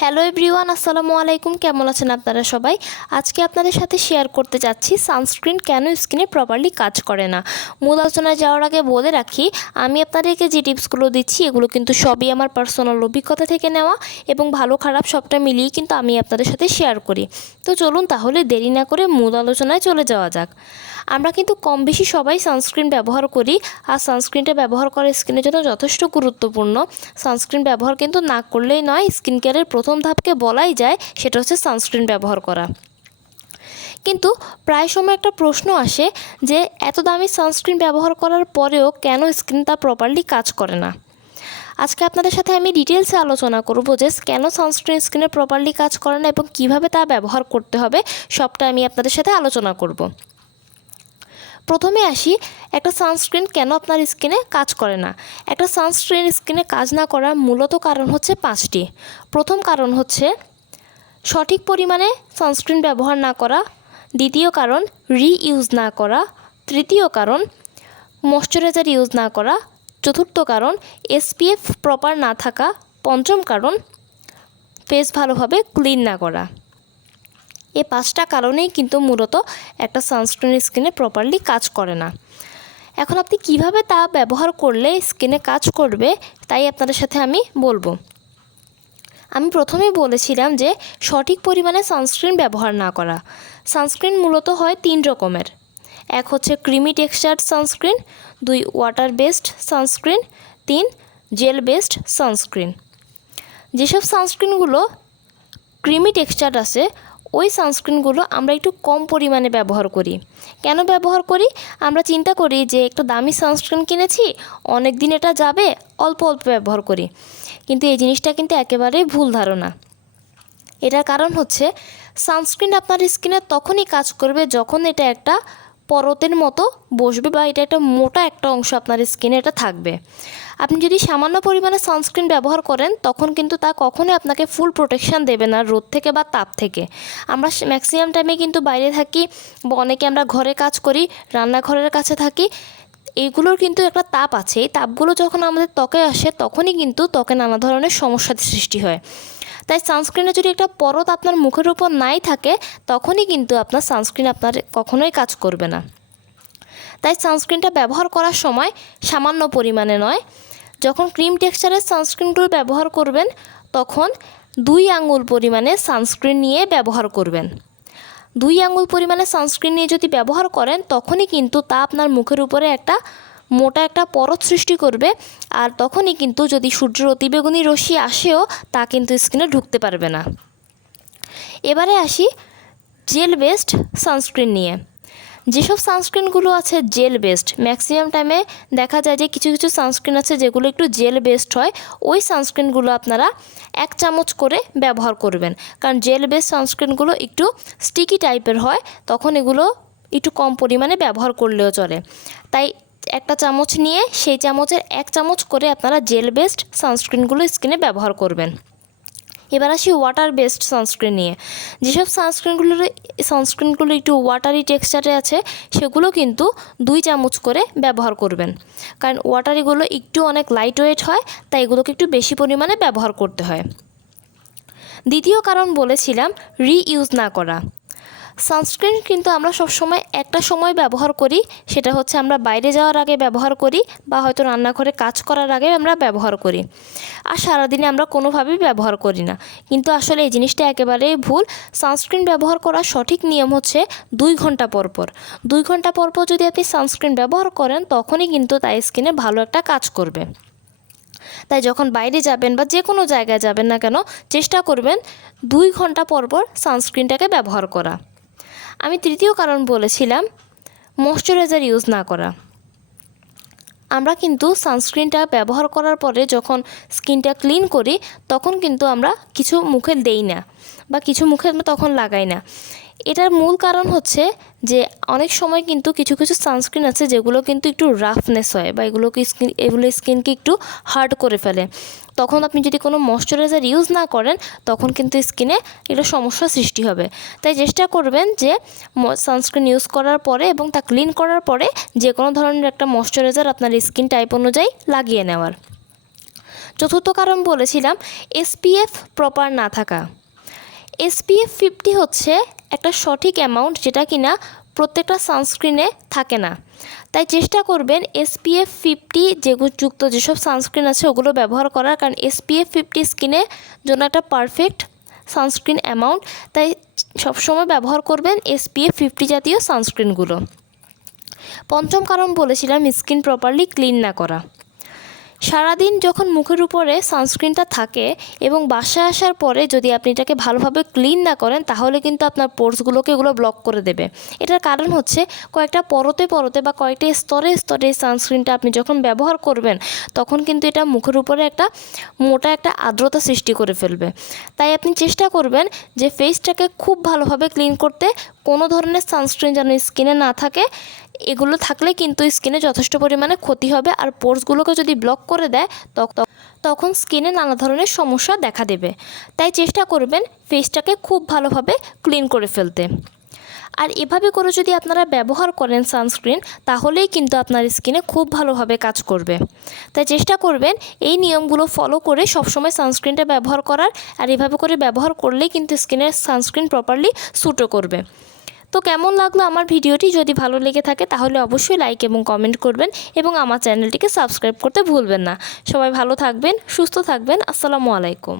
Hello everyone, আসসালামু আলাইকুম। কেমন আছেন আপনারা সবাই? আজকে আপনাদের সাথে শেয়ার করতে যাচ্ছি সানস্ক্রিন কেন স্কিনে প্রপারলি কাজ করে না। মূল আলোচনায় যাওয়ার আগে বলে রাখি, আমি আপনাদেরকে যে টিপসগুলো দিচ্ছি এগুলো কিন্তু সবই আমার পার্সোনাল অভিজ্ঞতা থেকে নেওয়া এবং ভালো খারাপ সবটা মিলিয়ে কিন্তু আমি আপনাদের সাথে শেয়ার করি। তো চলুন তাহলে দেরি না করে মূল আলোচনায় চলে যাওয়া যাক। আমরা কিন্তু কম বেশি সবাই সানস্ক্রিন ব্যবহার করি, আর সানস্ক্রিনটা ব্যবহার করা স্কিনের জন্য যথেষ্ট গুরুত্বপূর্ণ। সানস্ক্রিন ব্যবহার কিন্তু না করলেই নয়, স্কিন কেয়ারের প্রথম ধাপকে বলাই যায় সেটা হচ্ছে সানস্ক্রিন ব্যবহার করা। কিন্তু প্রায় সময় একটা প্রশ্ন আসে যে এত দামি সানস্ক্রিন ব্যবহার করার পরেও কেন স্কিন তা প্রপারলি কাজ করে না। আজকে আপনাদের সাথে আমি ডিটেলসে আলোচনা করব যে কেন সানস্ক্রিন স্কিনে প্রপারলি কাজ করে না এবং কিভাবে তা ব্যবহার করতে হবে, সবটা আমি আপনাদের সাথে আলোচনা করব। প্রথমে আসি, একটা সানস্ক্রিন কেন আপনার স্কিনে কাজ করে না। একটা সানস্ক্রিন স্কিনে কাজ না করার মূলত কারণ হচ্ছে 5টি। প্রথম কারণ হচ্ছে সঠিক পরিমাণে সানস্ক্রিন ব্যবহার না করা, দ্বিতীয় কারণ রিইউজ না করা, তৃতীয় কারণ ময়শ্চারাইজার ইউজ না করা, চতুর্থ কারণ এসপিএফ প্রপার না থাকা, পঞ্চম কারণ ফেস ভালোভাবে ক্লিন না করা। এই 5টা কারণেই কিন্তু মূলত একটা সানস্ক্রিন স্কিনে প্রপারলি কাজ করে না। এখন আপনি কিভাবে তা ব্যবহার করলে স্কিনে কাজ করবে তাই আপনাদের সাথে আমি বলবো। আমি প্রথমেই বলেছিলাম যে সঠিক পরিমাণে সানস্ক্রিন ব্যবহার না করা। সানস্ক্রিন মূলত হয় 3 রকমের। এক হচ্ছে creamy textured sunscreen, 2 water based sunscreen, 3 jail based sunscreen. যেসব সানস্ক্রিনগুলো ক্রিমি টেক্সচার আছে ওই সানস্ক্রিনগুলো আমরা একটু কম পরিমাণে ব্যবহার করি। কেন ব্যবহার করি? আমরা চিন্তা করি যে একটু দামি সানস্ক্রিন কিনেছি, অনেক দিন এটা যাবে, অল্প অল্প ব্যবহার করি। কিন্তু এই জিনিসটা কিন্তু একেবারেই ভুল ধারণা। এটার কারণ হচ্ছে সানস্ক্রিন আপনার স্কিনে তখনই কাজ করবে যখন এটা একটা পরতের মতো বসবে বা এটা একটা মোটা একটা অংশ আপনার স্কিনে এটা থাকবে। আপনি যদি সামান্য পরিমাণে সানস্ক্রিন ব্যবহার করেন তখন কিন্তু তা কখনোই আপনাকে ফুল প্রোটেকশান দেবে না রোদ থেকে বা তাপ থেকে। আমরা ম্যাক্সিমাম টাইমে কিন্তু বাইরে থাকি বা অনেকে আমরা ঘরে কাজ করি, রান্নাঘরের কাছে থাকি, এইগুলোর কিন্তু একটা তাপ আছে। এই তাপগুলো যখন আমাদের ত্বকে আসে তখনই কিন্তু ত্বকে নানা ধরনের সমস্যার সৃষ্টি হয়। তাই সানস্ক্রিনে যদি একটা পরত আপনার মুখের উপর নাই থাকে তখনই কিন্তু আপনার সানস্ক্রিন আপনার কখনোই কাজ করবে না। তাই সানস্ক্রিনটা ব্যবহার করার সময় সামান্য পরিমাণে নয়, যখন ক্রিম টেক্সচারের সানস্ক্রিনগুলো ব্যবহার করবেন তখন 2 আঙ্গুল পরিমাণে সানস্ক্রিন নিয়ে ব্যবহার করবেন। 2 আঙ্গুল পরিমাণে সানস্ক্রিন নিয়ে যদি ব্যবহার করেন তখনই কিন্তু তা আপনার মুখের উপরে একটা মোটা একটা পরত সৃষ্টি করবে, আর তখনই কিন্তু যদি সূর্যের অতিবেগুনি রশ্মি আসেও তা কিন্তু স্কিনে ঢুকতে পারবে না। এবারে আসি জেল বেসড সানস্ক্রিন নিয়ে। যেসব সানস্ক্রিনগুলো আছে জেল বেসড, ম্যাক্সিমাম টাইমে দেখা যায় যে কিছু কিছু সানস্ক্রিন আছে যেগুলো একটু জেল বেসড হয়, ওই সানস্ক্রিনগুলো আপনারা 1 চামচ করে ব্যবহার করবেন। কারণ জেল বেসড সানস্ক্রিনগুলো একটু স্টিকি টাইপের হয়, তখন এগুলো একটু কম পরিমাণে ব্যবহার করলেও চলে। তাই একটা চামচ নিয়ে সেই চামচের 1 চামচ করে আপনারা জেল বেসড সানস্ক্রিনগুলো স্কিনে ব্যবহার করবেন। এবার আসি ওয়াটার বেসড সানস্ক্রিন নিয়ে। যেসব সানস্ক্রিনগুলো একটু ওয়াটারি টেক্সচারে আছে সেগুলো কিন্তু 2 চামচ করে ব্যবহার করবেন। কারণ ওয়াটারিগুলো একটু অনেক লাইট ওয়েট হয়, তাই এগুলোকে একটু বেশি পরিমাণে ব্যবহার করতে হয়। দ্বিতীয় কারণ বলেছিলাম রিইউজ না করা। সানস্ক্রিন কিন্তু আমরা সবসময় একটা সময় ব্যবহার করি, সেটা হচ্ছে আমরা বাইরে যাওয়ার আগে ব্যবহার করি বা হয়তো রান্নাঘরে কাজ করার আগে আমরা ব্যবহার করি, আর সারাদিনে আমরা কোনোভাবেই ব্যবহার করি না। কিন্তু আসলে এই জিনিসটা একেবারেই ভুল। সানস্ক্রিন ব্যবহার করার সঠিক নিয়ম হচ্ছে 2 ঘন্টা পর পর। 2 ঘন্টা পর পর যদি আপনি সানস্ক্রিন ব্যবহার করেন তখনই কিন্তু তাই স্কিনে ভালো একটা কাজ করবে। তাই যখন বাইরে যাবেন বা যে কোনো জায়গায় যাবেন না কেন চেষ্টা করবেন 2 ঘন্টা পর পর সানস্ক্রিনটাকে ব্যবহার করা। আমি তৃতীয় কারণ বলেছিলাম ময়শ্চারাইজার ইউজ না করা। আমরা কিন্তু সানস্ক্রিনটা ব্যবহার করার পরে যখন স্কিনটা ক্লিন করি তখন কিন্তু আমরা কিছু মুখে দেই না বা কিছু মুখে তখন লাগাই না। এটার মূল কারণ হচ্ছে যে অনেক সময় কিন্তু কিছু কিছু সানস্ক্রিন আছে যেগুলো কিন্তু একটু রাফনেস হয় বা এগুলো স্কিনকে একটু হার্ড করে ফেলে। তখন আপনি যদি কোনো ময়শ্চারাইজার ইউজ না করেন তখন কিন্তু স্কিনে একটা সমস্যা সৃষ্টি হবে। তাই চেষ্টা করবেন যে সানস্ক্রিন ইউজ করার পরে এবং তা ক্লিন করার পরে যে কোনো ধরনের একটা ময়শ্চারাইজার আপনার স্কিন টাইপ অনুযায়ী লাগিয়ে নেওয়ার। চতুর্থ কারণ বলেছিলাম SPF প্রপার না থাকা। SPF 50 হচ্ছে একটা সঠিক অ্যামাউন্ট যেটা কিনা প্রত্যেকটা সানস্ক্রিনে থাকে না। তাই চেষ্টা করবেন SPF 50 যুক্ত যেসব সানস্ক্রিন আছে ওগুলো ব্যবহার করার, কারণ SPF 50 স্কিনের জন্য একটা পারফেক্ট সানস্ক্রিন অ্যামাউন্ট। তাই সবসময় ব্যবহার করবেন SPF 50 জাতীয় সানস্ক্রিনগুলো। পঞ্চম কারণ বলেছিলাম স্কিন প্রপারলি ক্লিন না করা। সারাদিন যখন মুখের উপরে সানস্ক্রিনটা থাকে এবং বাসায় আসার পরে যদি আপনি এটাকে ভালোভাবে ক্লিন না করেন তাহলে কিন্তু আপনার পোর্সগুলোকে এগুলো ব্লক করে দেবে। এটার কারণ হচ্ছে কয়েকটা পরতে বা কয়েকটা স্তরে স্তরে সানস্ক্রিনটা আপনি যখন ব্যবহার করবেন তখন কিন্তু এটা মুখের উপরে একটা মোটা একটা আর্দ্রতা সৃষ্টি করে ফেলবে। তাই আপনি চেষ্টা করবেন যে ফেসটাকে খুব ভালোভাবে ক্লিন করতে, কোনো ধরনের সানস্ক্রিন যেন স্কিনে না থাকে। এগুলো থাকলে কিন্তু স্কিনে যথেষ্ট পরিমাণে ক্ষতি হবে, আর পোর্সগুলোকে যদি ব্লক করে দেয় তখন স্কিনে নানা ধরনের সমস্যা দেখা দেবে। তাই চেষ্টা করবেন ফেসটাকে খুব ভালোভাবে ক্লিন করে ফেলতে। আর এভাবে করে যদি আপনারা ব্যবহার করেন সানস্ক্রিন তাহলেই কিন্তু আপনার স্কিনে খুব ভালোভাবে কাজ করবে। তাই চেষ্টা করবেন এই নিয়মগুলো ফলো করে সবসময় সানস্ক্রিনটা ব্যবহার করার, আর এভাবে করে ব্যবহার করলেই কিন্তু স্কিনের সানস্ক্রিন প্রপারলি স্যুটও করবে। তো কেমন লাগলো আমার ভিডিওটি? যদি ভালো লেগে থাকে তাহলে অবশ্যই লাইক এবং কমেন্ট করবেন এবং আমার চ্যানেলটিকে সাবস্ক্রাইব করতে ভুলবেন না। সবাই ভালো থাকবেন, সুস্থ থাকবেন। আসসালামু আলাইকুম।